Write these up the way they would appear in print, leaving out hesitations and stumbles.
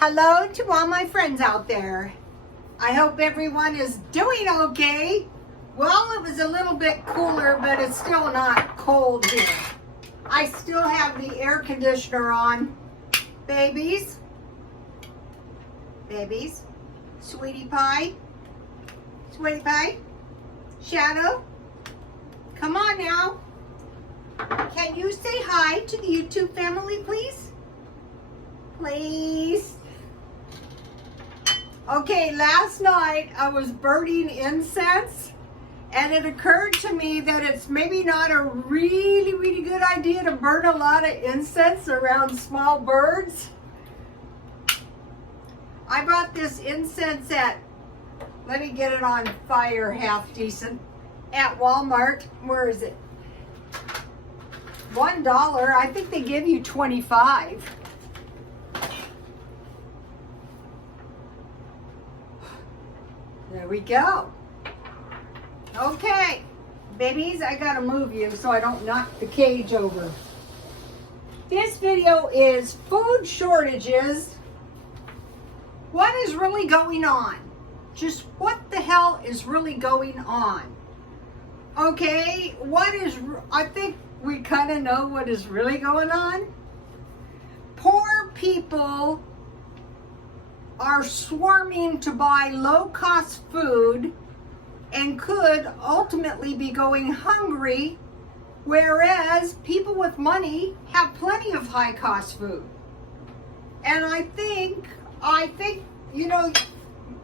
Hello to all my friends out there. I hope everyone is doing okay. Well, it was a little bit cooler, but it's still not cold here. I still have the air conditioner on. Babies, sweetie pie, Shadow, come on now. Can you say hi to the YouTube family, please? Please. Okay, last night I was burning incense, and it occurred to me that it's maybe not a really good idea to burn a lot of incense around small birds. I bought this incense at, let me get it on fire half decent, at Walmart. Where is it? $1. I think they give you 25. There we go. Okay, babies, I gotta move you so I don't knock the cage over. This video is food shortages. What is really going on? Just what the hell is really going on? Okay, I think we kind of know what is really going on. Poor people are swarming to buy low-cost food and could ultimately be going hungry, whereas people with money have plenty of high-cost food. And I think, you know,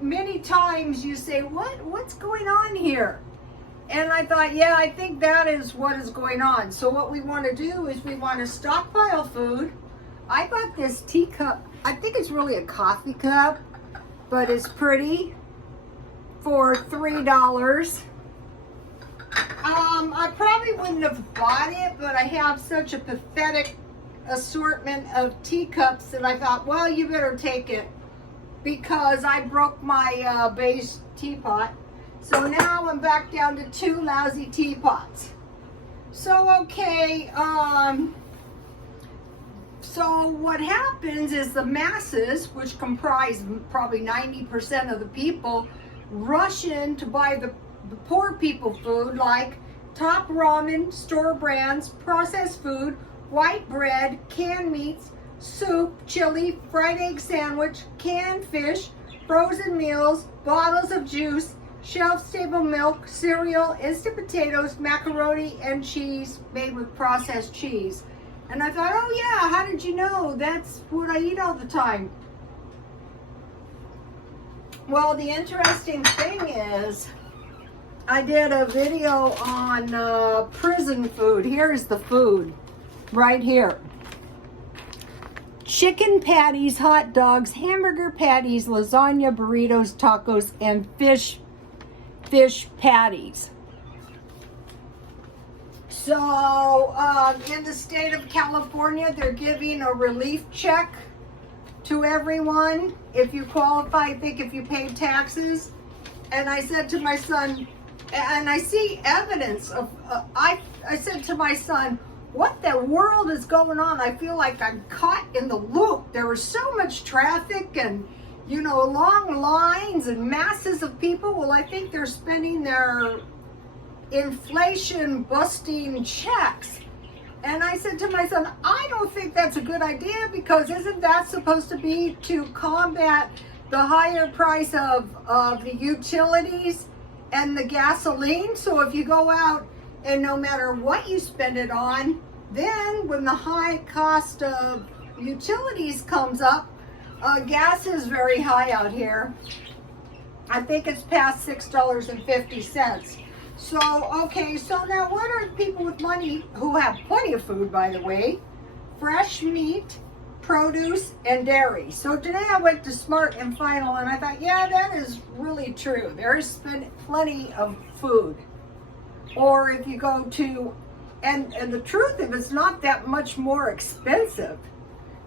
many times you say, what's going on here? And I thought, yeah, I think that is what is going on. So what we want to do is we want to stockpile food. I bought this teacup. I think it's really a coffee cup, but it's pretty, for $3. I probably wouldn't have bought it, but I have such a pathetic assortment of teacups that I thought, well, you better take it, because I broke my beige teapot. So now I'm back down to 2 lousy teapots. So, okay, so what happens is the masses, which comprise probably 90% of the people, rush in to buy the poor people food, like top ramen, store brands, processed food, white bread, canned meats, soup, chili, fried egg sandwich, canned fish, frozen meals, bottles of juice, shelf-stable milk, cereal, instant potatoes, macaroni, and cheese made with processed cheese. And I thought, oh yeah, how did you know? That's what I eat all the time. Well, the interesting thing is, I did a video on prison food. Here's the food, right here. Chicken patties, hot dogs, hamburger patties, lasagna, burritos, tacos, and fish patties. So, in the state of California, they're giving a relief check to everyone if you qualify, I think if you pay taxes. And I said to my son, and I see evidence of, I said to my son, what the world is going on? I feel like I'm caught in the loop. There was so much traffic and, you know, long lines and masses of people. Well, I think they're spending their inflation busting checks. And I said to my son, I don't think that's a good idea, because isn't that supposed to be to combat the higher price of the utilities and the gasoline? So if you go out and no matter what you spend it on, then when the high cost of utilities comes up, gas is very high out here. I think it's past $6.50. So, okay, so now what are people with money who have plenty of food, by the way? Fresh meat, produce, and dairy. So today I went to Smart and Final, and I thought, yeah, that is really true. There is plenty of food. Or if you go to, and the truth of it's not that much more expensive.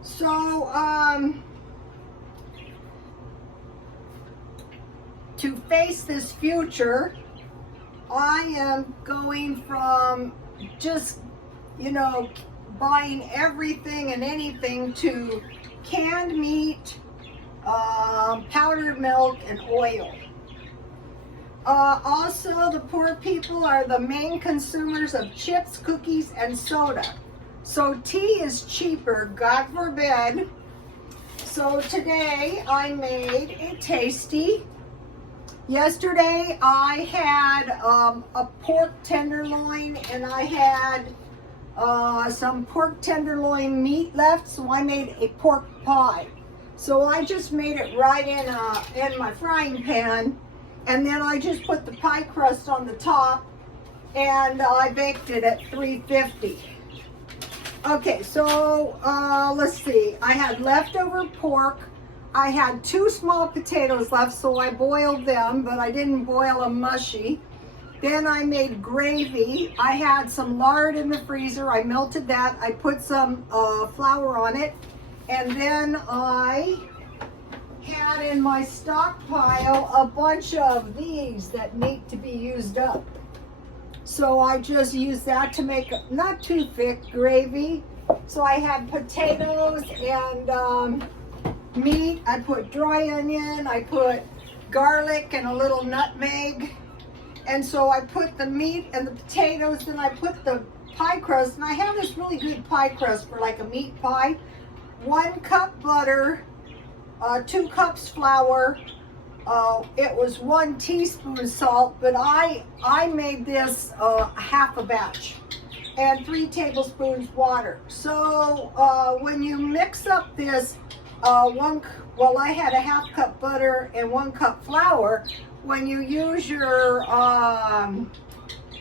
So, to face this future, I am going from just, you know, buying everything and anything to canned meat, powdered milk, and oil. Also, the poor people are the main consumers of chips, cookies, and soda. So tea is cheaper, God forbid. So today I made a tasty. Yesterday I had a pork tenderloin, and I had some pork tenderloin meat left, so I made a pork pie. So I just made it right in my frying pan, and then I just put the pie crust on the top, and I baked it at 350. Okay, so let's see. I had leftover pork. I had 2 small potatoes left, so I boiled them, but I didn't boil them mushy. Then I made gravy. I had some lard in the freezer. I melted that. I put some flour on it. And then I had in my stockpile a bunch of these that need to be used up. So I just used that to make not too thick gravy. So I had potatoes and meat. I put dry onion. I put garlic and a little nutmeg. And so I put the meat and the potatoes, and I put the pie crust. And I have this really good pie crust for like a meat pie. 1 cup butter, 2 cups flour. It was 1 teaspoon salt, but I made this half a batch, and 3 tablespoons water. So when you mix up this I had a half cup butter and 1 cup flour. When you use your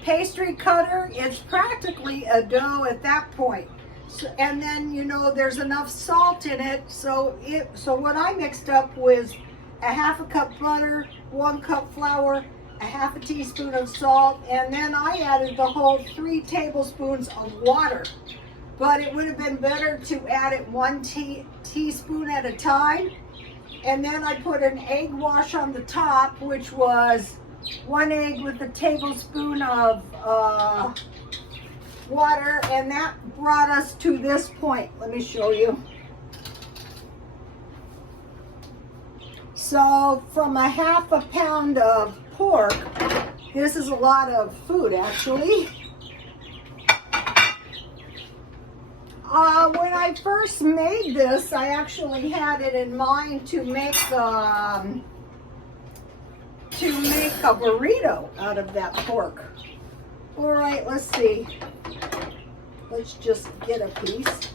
pastry cutter, it's practically a dough at that point. So, and then there's enough salt in it. So what I mixed up was a half a cup butter, 1 cup flour, a half a teaspoon of salt, and then I added the whole 3 tablespoons of water. But it would have been better to add it 1 teaspoon at a time. And then I put an egg wash on the top, which was 1 egg with a tablespoon of water, and that brought us to this point. Let me show you. So from a half a pound of pork, this is a lot of food actually. When I first made this, I actually had it in mind to make a burrito out of that pork. All right, let's see. Let's just get a piece.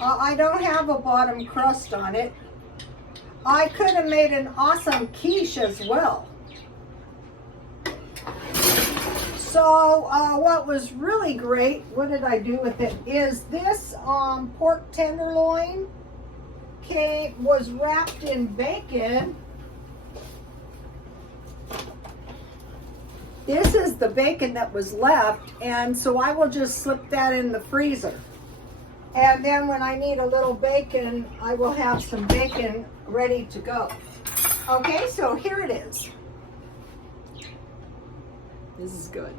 I don't have a bottom crust on it. I could have made an awesome quiche as well. So what was really great, what did I do with it, is this pork tenderloin was wrapped in bacon. This is the bacon that was left, and so I will just slip that in the freezer. And then when I need a little bacon, I will have some bacon ready to go. Okay, so here it is. This is good.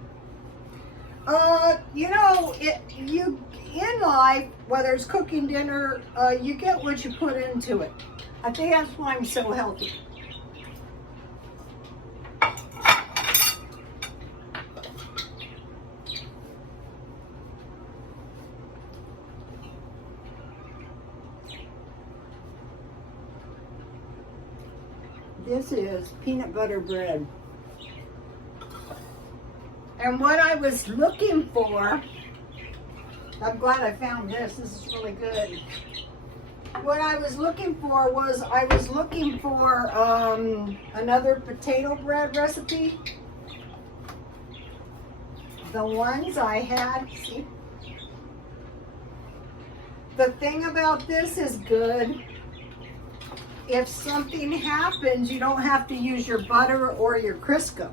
In life, whether it's cooking dinner, you get what you put into it. I think that's why I'm so healthy. This is peanut butter bread. And what I was looking for, I'm glad I found this. This is really good. What I was looking for was another potato bread recipe. The ones I had, see? The thing about this is good. If something happens, you don't have to use your butter or your Crisco.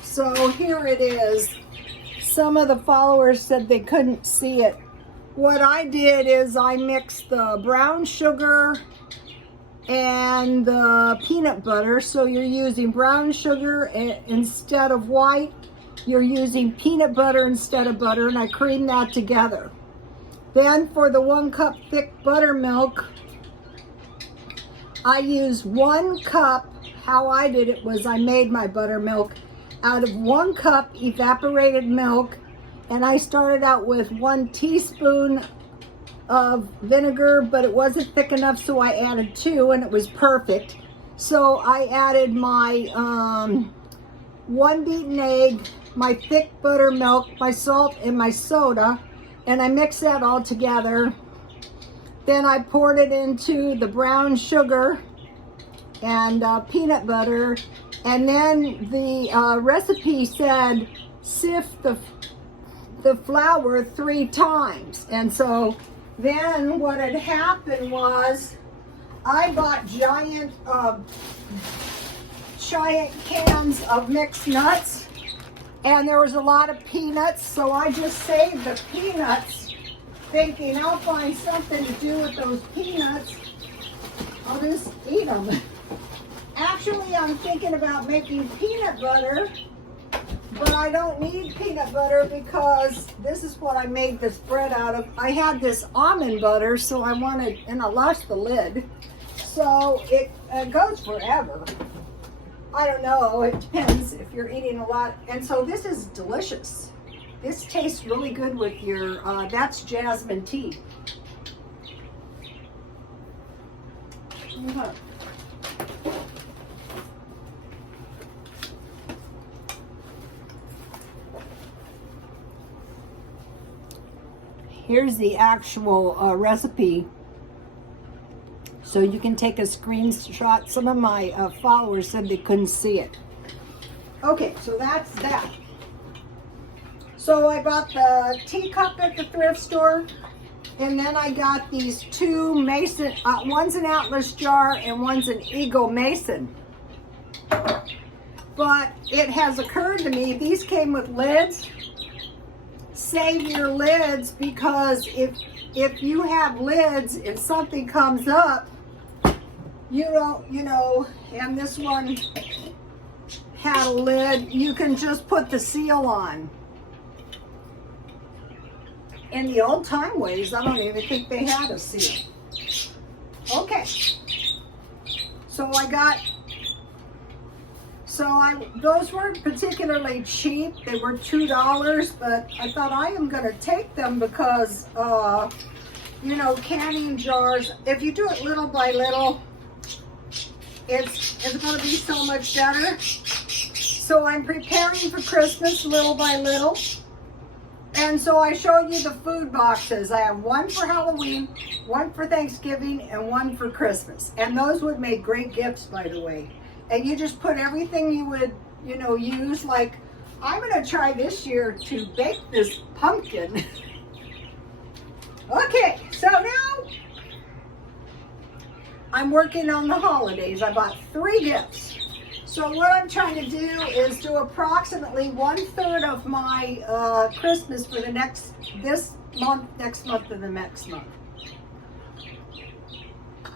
So here it is. Some of the followers said they couldn't see it. What I did is I mixed the brown sugar and the peanut butter. So you're using brown sugar instead of white. You're using peanut butter instead of butter, and I creamed that together. Then for the 1 cup thick buttermilk, I use 1 cup. How I did it was I made my buttermilk out of 1 cup evaporated milk, and I started out with 1 teaspoon of vinegar, but it wasn't thick enough, so I added 2, and it was perfect. So I added my 1 beaten egg, my thick buttermilk, my salt, and my soda, and I mixed that all together. Then I poured it into the brown sugar and peanut butter, and then the recipe said sift the flour 3 times. And so then what had happened was I bought giant cans of mixed nuts, and there was a lot of peanuts, so I just saved the peanuts, thinking I'll find something to do with those peanuts. I'll just eat them. Actually, I'm thinking about making peanut butter, but I don't need peanut butter because this is what I made this bread out of. I had this almond butter, so I wanted, and I lost the lid, so it goes forever. I don't know, it depends if you're eating a lot. And so this is delicious. This tastes really good with your, that's jasmine tea. Here's the actual recipe, so you can take a screenshot. Some of my followers said they couldn't see it. Okay, so that's that. So I bought the teacup at the thrift store, and then I got these 2 mason, one's an Atlas jar and one's an Eagle Mason. But it has occurred to me, these came with lids. Save your lids, because if you have lids and something comes up, you don't, you know, and this one had a lid, you can just put the seal on. In the old time ways, I don't even think they had a seal. Okay, so those weren't particularly cheap. They were $2, but I thought I am going to take them because, you know, canning jars, if you do it little by little, it's going to be so much better. So I'm preparing for Christmas little by little. And so I showed you the food boxes. I have 1 for Halloween, 1 for Thanksgiving, and 1 for Christmas. And those would make great gifts, by the way. And you just put everything you would, you know, use. Like, I'm going to try this year to bake this pumpkin. Okay, so now I'm working on the holidays. I bought 3 gifts. So what I'm trying to do is do approximately 1/3 of my Christmas for this month, next month, and the next month.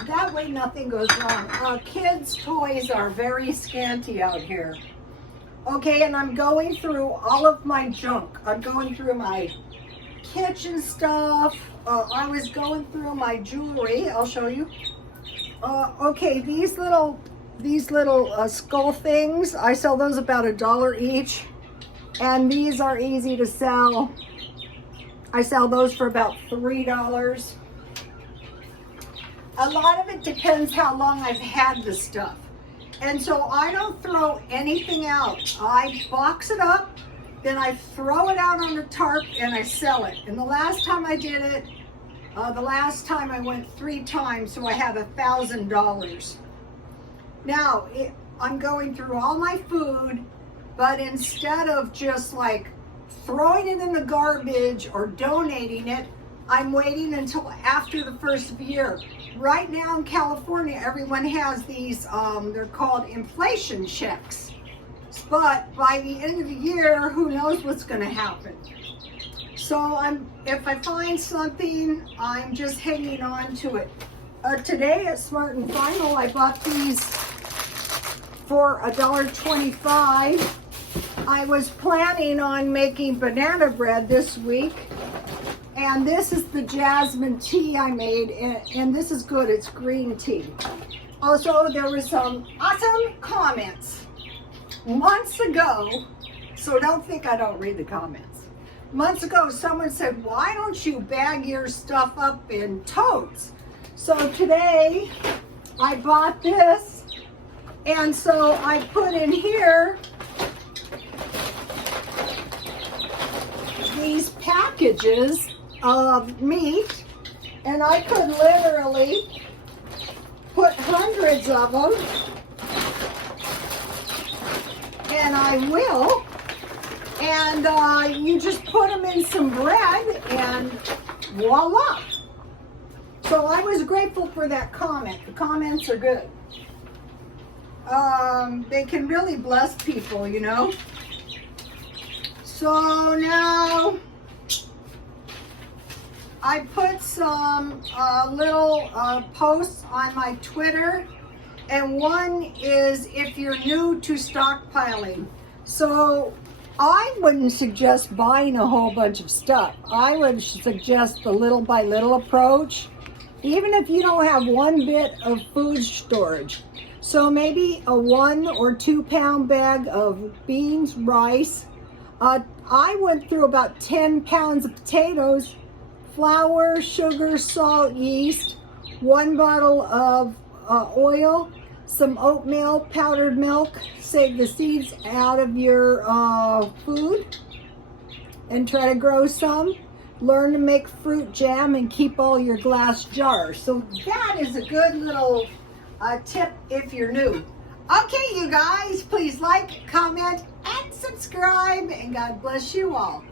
That way nothing goes wrong. Kids' toys are very scanty out here. Okay, and I'm going through all of my junk. I'm going through my kitchen stuff. I was going through my jewelry. I'll show you. Okay, these little skull things, I sell those about $1 each. And these are easy to sell. I sell those for about $3. A lot of it depends how long I've had the stuff. And so I don't throw anything out. I box it up, then I throw it out on the tarp and I sell it. And the last time I did it, I went 3 times, so I had $1,000. Now, I'm going through all my food, but instead of just like throwing it in the garbage or donating it, I'm waiting until after the first of the year. Right now in California, everyone has these, they're called inflation checks. But by the end of the year, who knows what's going to happen. So if I find something, I'm just hanging on to it. Today at Smart and Final, I bought these for $1.25. I was planning on making banana bread this week. And this is the jasmine tea I made, and this is good. It's green tea. Also, there were some awesome comments months ago, so don't think I don't read the comments. Months ago, someone said, why don't you bag your stuff up in totes? So today, I bought this, and so I put in here these packages of meat, and I could literally put hundreds of them, and I will, and you just put them in some bread, and voila. So I was grateful for that comment. The comments are good. They can really bless people, you know. So now I put some little posts on my Twitter, and one is if you're new to stockpiling. So I wouldn't suggest buying a whole bunch of stuff. I would suggest the little by little approach, even if you don't have one bit of food storage. So maybe a 1 or 2 pound bag of beans, rice. I went through about 10 pounds of potatoes, flour, sugar, salt, yeast, 1 bottle of oil, some oatmeal, powdered milk. Save the seeds out of your food and try to grow some. Learn to make fruit jam and keep all your glass jars. So that is a good little tip if you're new. Okay, you guys, please like, comment, and subscribe, and God bless you all.